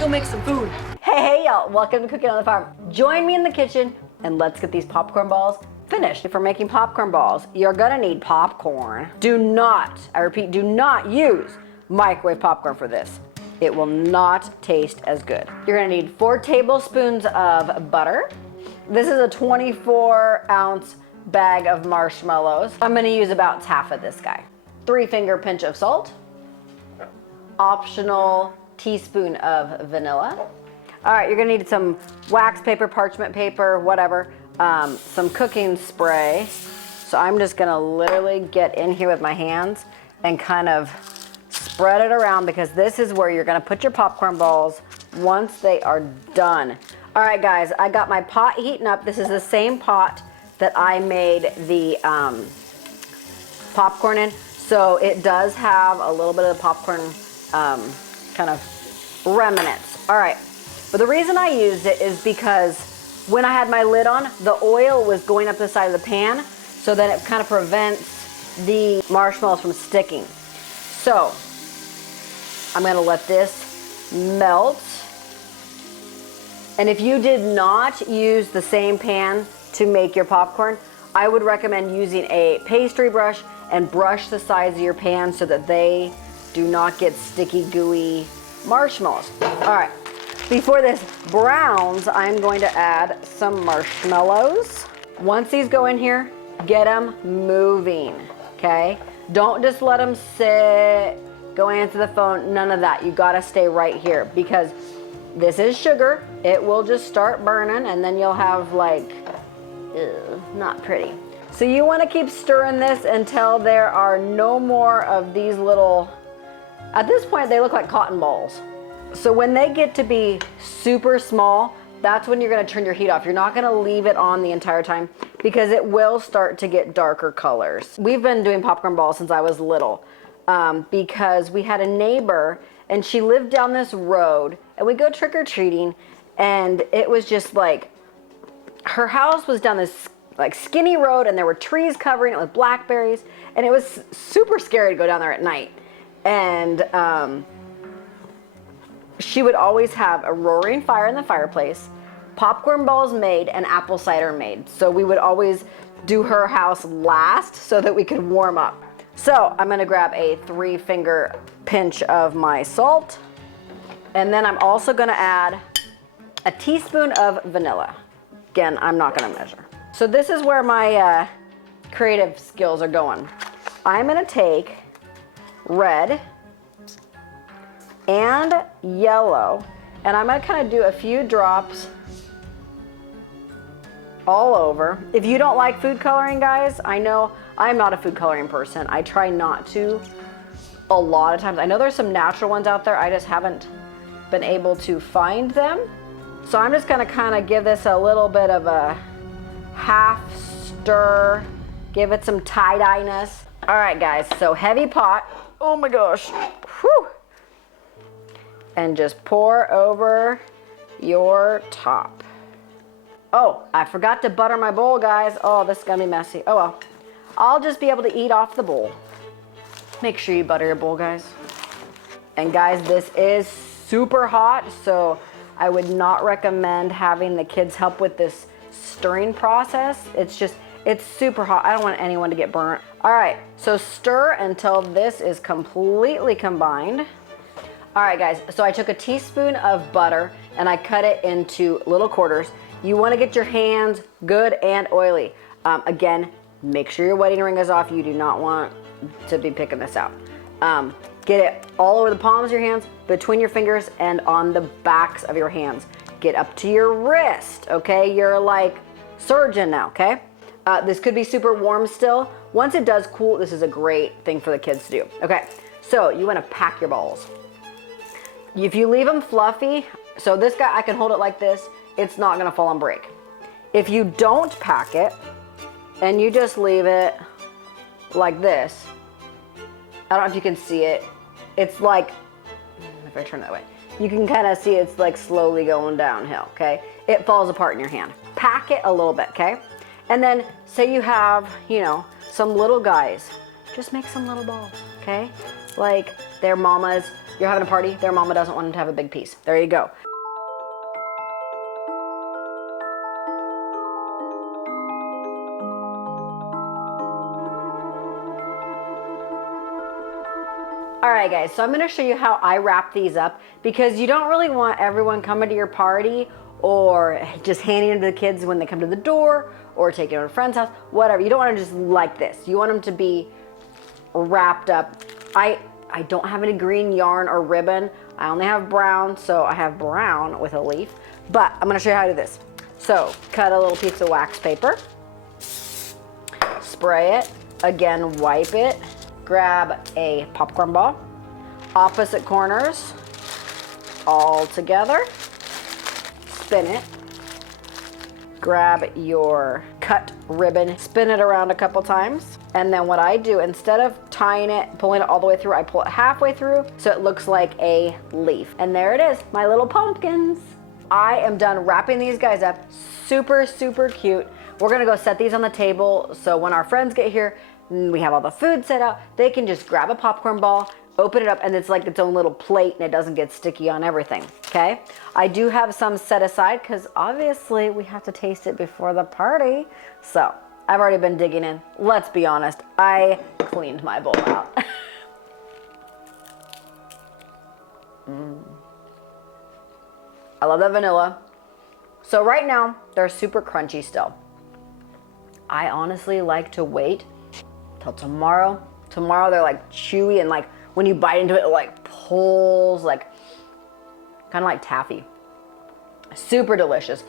go make some food. Hey y'all, welcome to Cooking on the Farm. Join me in the kitchen and let's get these popcorn balls finished. For making popcorn balls, you're gonna need popcorn. Do not, I repeat, do not use microwave popcorn for this. It will not taste as good. You're gonna need 4 tablespoons of butter. This is a 24-ounce bag of marshmallows. I'm gonna use about half of this guy. 3-finger pinch of salt. Optional teaspoon of vanilla. All right, you're gonna need some wax paper, parchment paper, whatever, some cooking spray. So I'm just gonna literally get in here with my hands and kind of spread it around because this is where you're gonna put your popcorn balls once they are done. All right, guys, I got my pot heating up. This is the same pot that I made the popcorn in. So it does have a little bit of the popcorn kind of remnants. All right, but the reason I used it is because when I had my lid on, the oil was going up the side of the pan so that it kind of prevents the marshmallows from sticking. So I'm gonna let this melt. And if you did not use the same pan to make your popcorn, I would recommend using a pastry brush and brush the sides of your pan so that they do not get sticky, gooey marshmallows. All right, before this browns, I'm going to add some marshmallows. Once these go in here, get them moving, okay? Don't just let them sit, go answer the phone, none of that. You gotta stay right here because this is sugar. It will just start burning and then you'll have like, not pretty. So you wanna keep stirring this until there are no more of these little, at this point they look like cotton balls. So when they get to be super small, that's when you're gonna turn your heat off. You're not gonna leave it on the entire time because it will start to get darker colors. We've been doing popcorn balls since I was little because we had a neighbor and she lived down this road and we go trick-or-treating and it was just like, her house was down this like skinny road and there were trees covering it with blackberries and it was super scary to go down there at night. And she would always have a roaring fire in the fireplace, popcorn balls made, and apple cider made. So we would always do her house last so that we could warm up. So I'm gonna grab a 3-finger pinch of my salt. And then I'm also gonna add a teaspoon of vanilla. Again, I'm not gonna measure. So this is where my creative skills are going. I'm gonna take red and yellow, and I'm gonna kind of do a few drops all over. If you don't like food coloring, guys, I know I'm not a food coloring person. I try not to a lot of times. I know there's some natural ones out there. I just haven't been able to find them. So I'm just gonna kind of give this a little bit of a half stir, give it some tie-dye-ness. All right, guys, so heavy pot. Oh my gosh, whew. And just pour over your top. Oh, I forgot to butter my bowl, guys. Oh, this is gonna be messy. Oh well, I'll just be able to eat off the bowl. Make sure you butter your bowl, guys. And guys, this is super hot, so I would not recommend having the kids help with this stirring process. It's super hot. I don't want anyone to get burnt. All right, so stir until this is completely combined. All right, guys, so I took a teaspoon of butter and I cut it into little quarters. You wanna get your hands good and oily. Again, make sure your wedding ring is off. You do not want to be picking this out. Get it all over the palms of your hands, between your fingers, and on the backs of your hands. Get up to your wrist, okay? You're like surgeon now, okay? This could be super warm still. Once it does cool, this is a great thing for the kids to do. Okay, so you wanna pack your balls. If you leave them fluffy, so this guy, I can hold it like this, it's not gonna fall and break. If you don't pack it, and you just leave it like this, I don't know if you can see it, it's like, if I turn that way, you can kind of see it's like slowly going downhill, okay? It falls apart in your hand. Pack it a little bit, okay? And then say you have, you know, some little guys, just make some little balls, okay? Like their mama's you're having a party, their mama doesn't want them to have a big piece. There you go. All right, guys, so I'm gonna show you how I wrap these up because you don't really want everyone coming to your party or just handing them to the kids when they come to the door or taking them to a friend's house, whatever. You don't want them just like this. You want them to be wrapped up. I don't have any green yarn or ribbon. I only have brown, so I have brown with a leaf, but I'm gonna show you how to do this. So cut a little piece of wax paper, spray it, again, wipe it, grab a popcorn ball, opposite corners, all together, spin it, grab your cut ribbon, spin it around a couple times, and then what I do, instead of tying it, pulling it all the way through, I pull it halfway through so it looks like a leaf. And there it is, my little pumpkins. I am done wrapping these guys up. Super, super cute. We're gonna go set these on the table so when our friends get here, we have all the food set out, they can just grab a popcorn ball, open it up, and it's like its own little plate and it doesn't get sticky on everything, okay? I do have some set aside because obviously we have to taste it before the party. So I've already been digging in. Let's be honest, I cleaned my bowl out. I love that vanilla. So right now, they're super crunchy still. I honestly like to wait till tomorrow. Tomorrow they're like chewy and like when you bite into it, it like pulls, like kind of like taffy. Super delicious.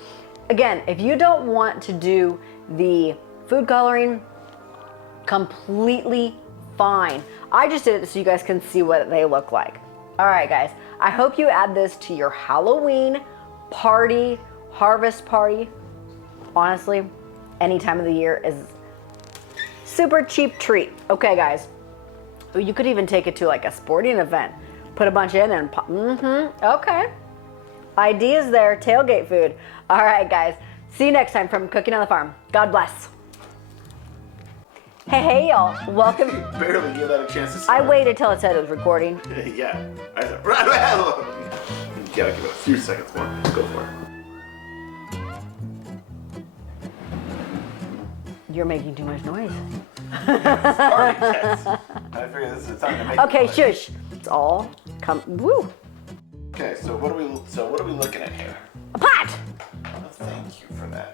Again, if you don't want to do the food coloring, completely fine. I just did it so you guys can see what they look like. All right, guys, I hope you add this to your Halloween party, harvest party. Honestly, any time of the year is super cheap treat. Okay, guys, you could even take it to like a sporting event. Put a bunch in and pop. Okay. Ideas there, tailgate food. All right, guys, see you next time from Cooking on the Farm. God bless. Hey, y'all, welcome. You barely give that a chance to I start. waited till it said it was recording. Yeah. I said, you gotta give it a few seconds more. Go for it. You're making too much noise. Sorry, kids. I figured this is the time to make Okay, noise. shush. It's all come. Woo. Okay, so what are we looking at here? A pot. Well, thank you for that.